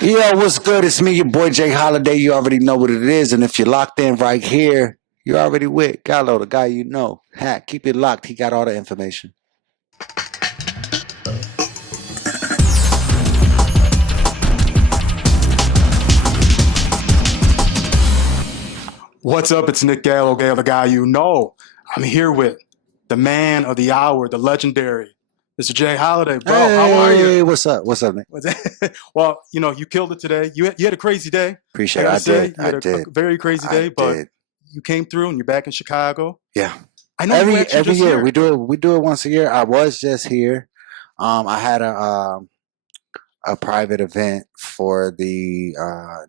Yo, what's good? It's me, your boy Jay Holiday. You already know what it is. And if you're locked in right here, you're already with Gallo, the guy you know. Ha, keep it locked. He got all the information. What's up? It's Nick Gallo, the guy you know. I'm here with the man of the hour, the legendary Mr. Jay Holiday. Bro, how are Hey, you? what's up? What's up, Nick? Well, you killed it today. You had a crazy day. Appreciate I it. gotta I say, did. you I had did. a very crazy I day, but did. you came through and you're back in Chicago. Yeah. I know you actually Every just year here. we do it once a year. I was just here. I had a private event for the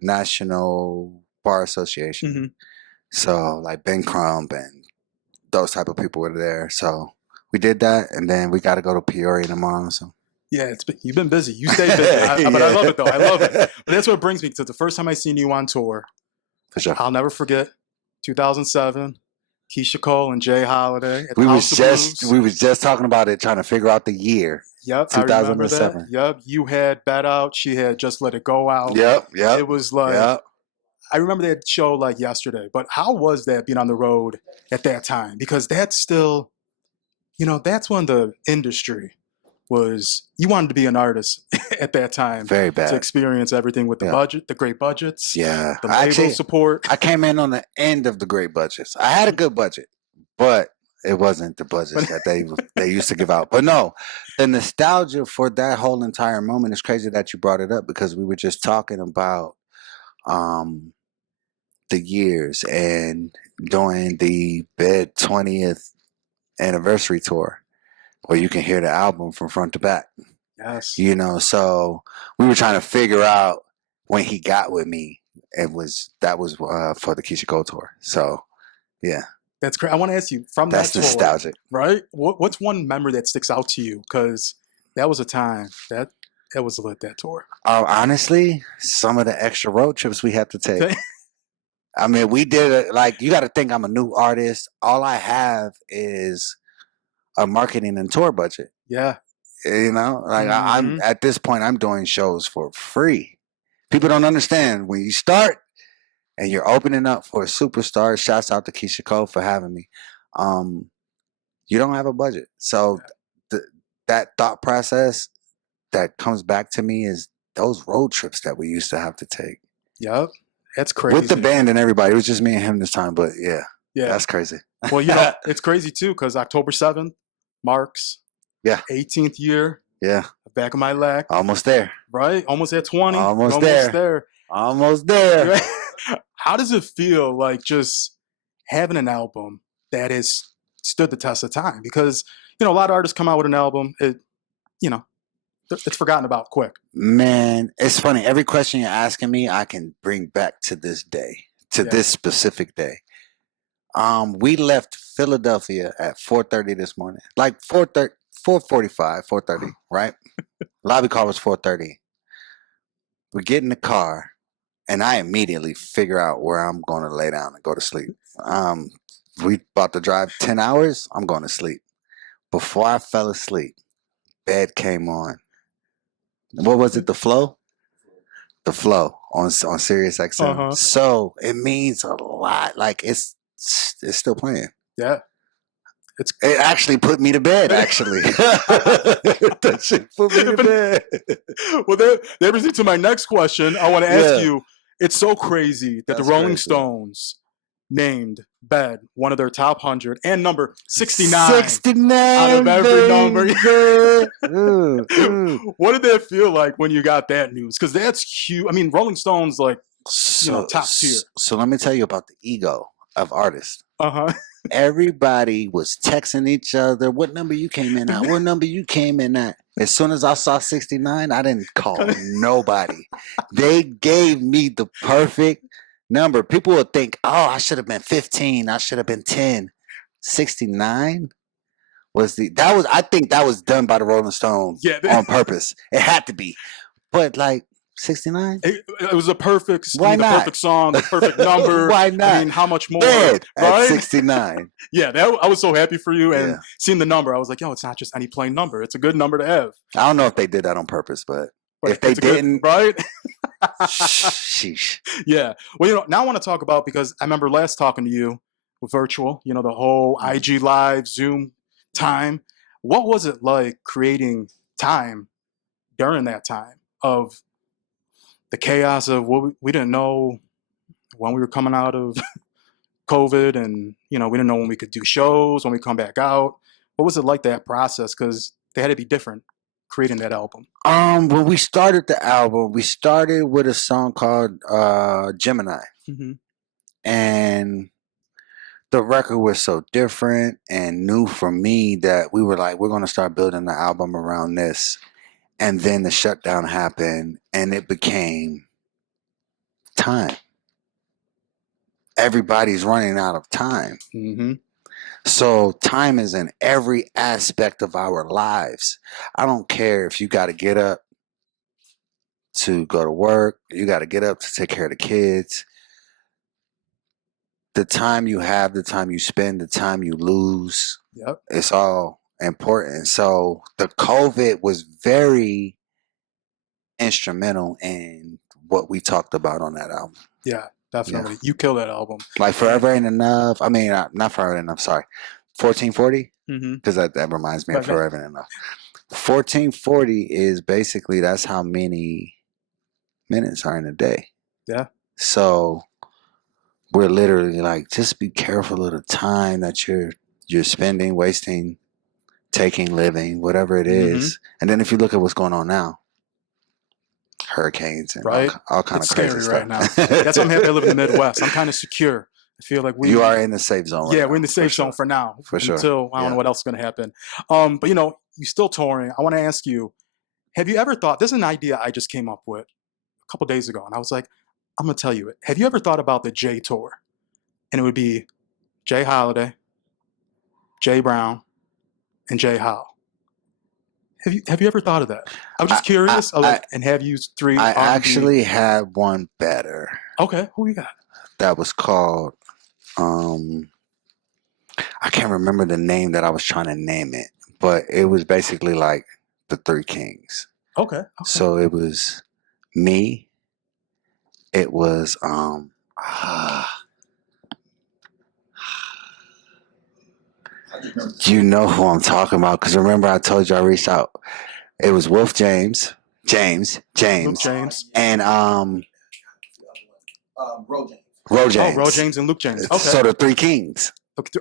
National Bar Association. hmm So like Ben Crump and those type of people were there. So we did that, and then we got to go to Peoria tomorrow. So Yeah, you've been busy. You stay busy. But I love it though. I love it. yeah, But that's what brings me to the first time I seen you on tour. for sure. I'll never forget 2007. Keyshia Cole and Jay Holiday at the We House was of just Blues. we was just talking about it, trying to figure out the year, Yep, I remember that. 2007. Yep, you had Bet Out. She had Just Let It Go out. Yep, yep, It was like, yep. I remember that show like yesterday. But how was that being on the road at that time? Because that's still, that's when the industry was, you wanted to be an artist at that time Very to bad. experience everything with the Yeah, budget, the great budgets, yeah. the label support. I came in on the end of the great budgets. I had a good budget, but it wasn't the budgets But that they used to give out. But no, the nostalgia for that whole entire moment is crazy that you brought it up because we were just talking about um the years and doing the Bed 20th anniversary tour where you can hear the album from front to back. yes, So we were trying to figure out when he got with me. That was for the Keyshia Cole tour. So yeah, that's great. I want to ask you from that that's tour, nostalgic. right? What's one memory that sticks out to you? Because that was a time that was lit, that tour. Honestly, some of the extra road trips we had to take. I mean, we did it like you got to think I'm a new artist. All I have is a marketing and tour budget. Yeah. Like I'm hmm at this point, I'm doing shows for free. People don't understand when you start and you're opening up for a superstar. Shouts out to Keyshia Cole for having me. Um, you don't have a budget, so th- that thought process that comes back to me is those road trips that we used to have to take Yep. That's with the crazy. band and everybody. It was just me and him this time, but yeah, Yeah. that's crazy. Well, it's crazy too because October 7th marks Yeah, 18th year yeah, back of my leg, almost there, right? Almost at 20. almost Almost there, there. almost there. How does it feel like just having an album that has stood the test of time? Because, a lot of artists come out with an album, you know, it's forgotten about quick. Man, it's funny. Every question you're asking me, I can bring back to this day, to Yeah. this specific day. We left Philadelphia at 4:30 this morning, like 4:30, 4:45, 4:30, right? Lobby call was 4:30. We get in the car, and I immediately figure out where I'm going to lay down and go to sleep. We about to drive 10 hours. I'm going to sleep. Before I fell asleep, bed came on. What was it? The flow on Sirius XM. Uh-huh. So it means a lot. Like it's still playing. Yeah. It's It actually put me to bed. Actually, that shit put me to bed. well, that brings me to my next question. I want to ask Yeah, you. It's so crazy that the that's Rolling crazy. Stones named Bed one of their top 100 and number 69 69 out of every number. Ooh. What did that feel like when you got that news? Because that's huge. I mean, Rolling Stones, like, top tier. So let me tell you about the ego of artists. Uh-huh. Everybody was texting each other. What number you came in at? What number you came in at? As soon as I saw 69, I didn't call nobody. They gave me the perfect number. People would think, oh, I should have been 15. I should have been 10. 69 I think that was done by the Rolling Stones Yeah. on purpose. It had to be. But like 69? It was a perfect, Why the not? perfect song, the perfect number. Why not? I mean, how much more? Dead at Right? 69. Yeah, I was so happy for you. And Yeah. seeing the number, I was like, yo, it's not just any plain number. It's a good number to have. I don't know if they did that on purpose, but But if they it's a good, didn't, right? Sheesh. Yeah. Well, now I want to talk about, because I remember last talking to you with virtual, the whole Mhm. IG Live, Zoom time. What was it like creating time during that time of the chaos of what we didn't know when we were coming out of COVID, and we didn't know when we could do shows, when we come back out. What was it like, that process? Because they had to be different creating that album. When we started the album, we started with a song called Gemini. Mm-hmm. And the record was so different and new for me that we were like, we're going to start building the album around this. And then the shutdown happened and it became time. Everybody's running out of time. Mm-hmm. So time is in every aspect of our lives. I don't care if you got to get up to go to work, you got to get up to take care of the kids. The time you have, the time you spend, the time you lose, Yep. it's all important. So the COVID was very instrumental in what we talked about on that album. Yeah, Yeah. definitely. You killed that album. Like Forever Ain't Enough. I mean, not Forever Ain't Enough, sorry. 1440? Mm-hmm. Because that reminds me of Right, right. Forever Ain't Enough. 1440 is basically, that's how many minutes are in a day. Yeah. So we're literally like, just be careful of the time that you're spending, wasting, taking, living, whatever it Mm-hmm. is. And then if you look at what's going on now, hurricanes and Right. all kind It's of crazy scary right stuff. now. That's why I'm happy I live in the Midwest. I'm kind of secure. I feel like You are in the safe zone right now. we're in the safe zone for now. For sure. Until I don't know what else is going to happen. But you're still touring. I want to ask you, have you ever thought, this is an idea I just came up with a couple days ago, and I was like, I'm going to tell you it. Have you ever thought about the J Tour? And it would be Jay Holiday, Jay Brown, and Jay Howe. Have you ever thought of that? I'm just curious. And have you three I R&B. actually had one better. Okay, who you got? That was called, I can't remember the name that I was trying to name it, but it was basically like the Three Kings. Okay. So it was me. It was you know who I'm talking about, because remember I told you I reached out. It was Wolf James, Luke James. and Ro James. Ro James. Oh, Ro James and Luke James. Okay. So the Three Kings.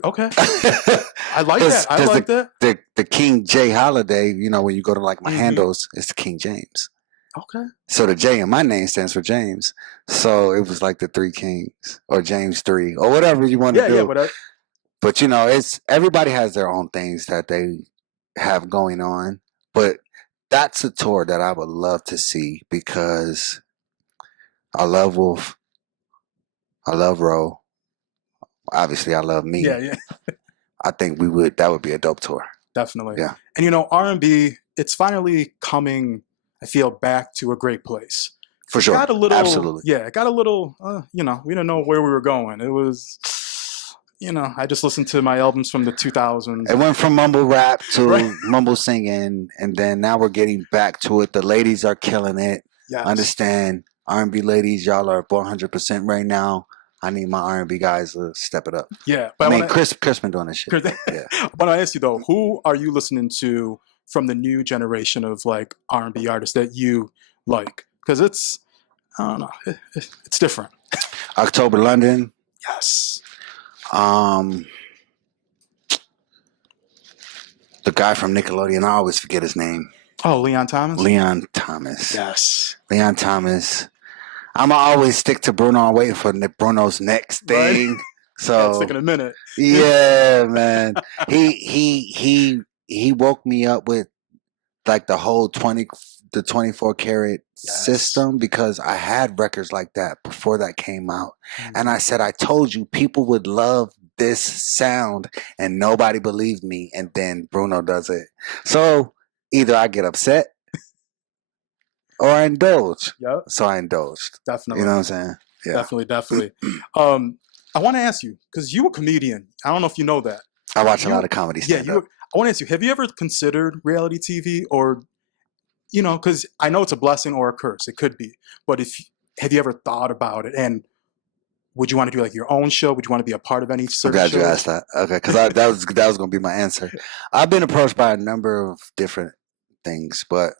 Okay. I like that. I like that. The King J Holiday, when you go to like my Mhm. handles, it's the King James. Okay. So the J in my name stands for James. So it was like the Three Kings or James 3 or whatever you want to do. Yeah, But it's everybody has their own things that they have going on. But that's a tour that I would love to see because I love Wolf. I love Ro. Obviously, I love me. yeah, I think that would be a dope tour. definitely. Yeah. And R&B, it's finally coming, I feel, back to a great place. For sure. Got a little, Absolutely. Yeah, it got a little, we didn't know where we were going. It was, I just listened to my albums from the 2000s. It went from mumble rap to Right. mumble singing, and then now we're getting back to it. The ladies are killing it. Yes. Understand, R&B ladies, y'all are 100% right now. I need my R&B guys to step it up. Yeah. But Chris been doing this shit. Yeah. But I ask you though, who are you listening to from the new generation of like R&B artists that you like? Because it's, I don't know, it's different. October London. Yes. The guy from Nickelodeon, I always forget his name. Oh, Leon Thomas? Leon Thomas. Yes. Leon Thomas. I'm always stick to Bruno. I'm waiting for Bruno's next thing. Right. So it's taking a minute. Yeah, man. He woke me up with like the whole 24 karat system, because I had records like that before that came out. And I said, I told you people would love this sound, and nobody believed me. And then Bruno does it. So either I get upset or I indulge. Yep. So I indulged. Definitely. You know what I'm saying? Yeah. Definitely. I want to ask you, because you were a comedian. I don't know if you know that. I watch a lot of comedy stand-up. I want to ask you, have you ever considered reality TV, or you know, because I know it's a blessing or a curse. It could be. But have you ever thought about it? And would you want to do like your own show? Would you want to be a part of any I'm certain glad you shows? asked that. Okay, because that was going to be my answer. I've been approached by a number of different things, but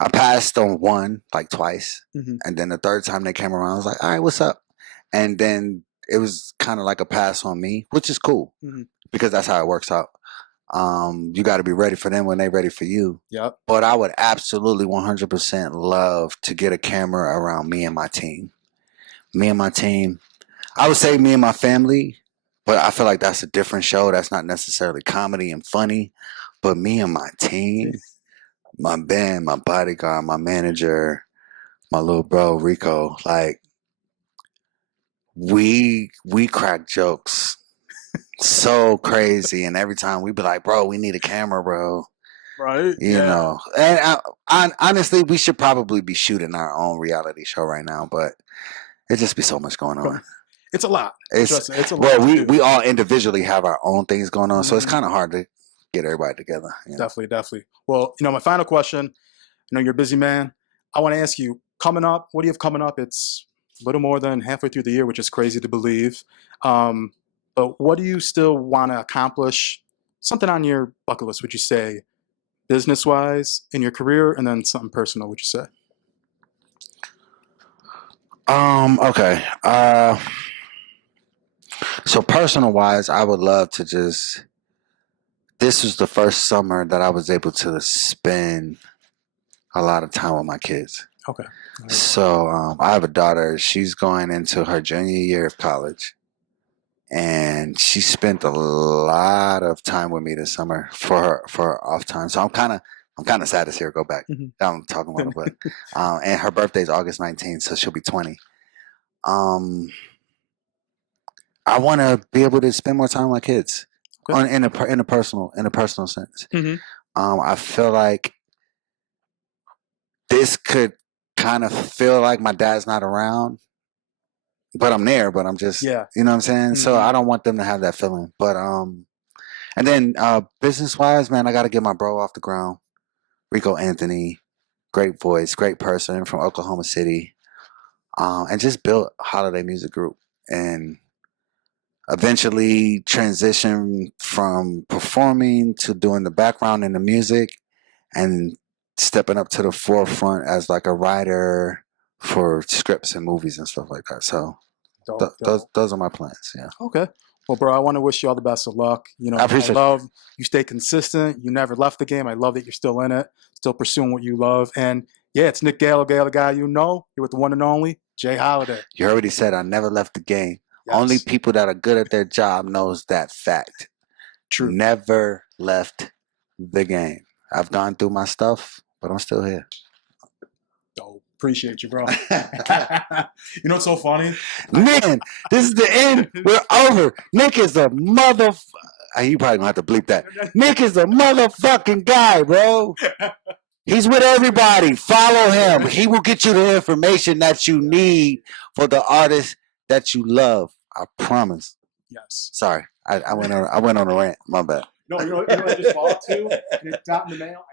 I passed on one like twice, Mm-hmm. and then the third time they came around, I was like, "All right, what's up?" And then it was kind of like a pass on me, which is cool Mm-hmm. because that's how it works out. You got to be ready for them when they're ready for you. Yep. But I would absolutely 100% love to get a camera around me and my team. Me and my team. I would say me and my family, but I feel like that's a different show. That's not necessarily comedy and funny. But me and my team, my band, my bodyguard, my manager, my little bro Rico, like we crack jokes so crazy, and every time we be like, bro, we need a camera, bro. Right. You Yeah. know, and honestly, we should probably be shooting our own reality show right now, but it just be so much going on. It's a lot. It's Trust me, it's a lot well, to do. we all individually have our own things going on, so it's Mm-hmm. kind of hard to get everybody together. You know? Definitely, definitely. Well, you know, my final question. You know, you're a busy man. I want to ask you, coming up, what do you have coming up? It's a little more than halfway through the year, which is crazy to believe. But what do you still want to accomplish? Something on your bucket list, would you say, business wise, in your career, and then something personal, would you say? Okay. So personal wise, I would love to just. This was the first summer that I was able to spend a lot of time with my kids. Okay. All right. So I have a daughter. She's going into her junior year of college, and she spent a lot of time with me this summer for her off time. So I'm kind of sad to see her go back. Mhm. I'm talking about her, but and her birthday's August 19th, so she'll be 20. Um, I want to be able to spend more time with my kids Okay. in a personal sense. Mm-hmm. I feel like this could kind of feel like my dad's not around, but I'm there, but I'm just, Yeah. you know what I'm saying? So Mhm. I don't want them to have that feeling. But and then business wise, man, I got to get my bro off the ground. Rico Anthony, great voice, great person from Oklahoma City, and just built Holiday Music Group and eventually transition from performing to doing the background in the music and stepping up to the forefront as like a writer for scripts and movies and stuff like that. So Dope, those dope. those are my plans. Yeah, Okay. Well, bro, I want to wish you all the best of luck. You I know, I appreciate love you stay consistent. You never left the game. I love that you're still in it, still pursuing what you love. And yeah, it's Nick Gallo, Gallo, the guy you know. You're with the one and only Jay Holiday. you already said I never left the game. Only Yes. people that are good at their job knows that fact. True. Never left the game. I've gone through my stuff, but I'm still here. Dope. Appreciate you, bro. You know what's so funny? Man, this is the end. We're over. Nick is a mother. You probably gonna have to bleep that. Nick is a motherfucking guy, bro. He's with everybody. Follow him. He will get you the information that you need for the artist that you love. I promise. Yes. Sorry, I went on a rant. My bad. No, you know what I just bought too? And it got in the mail.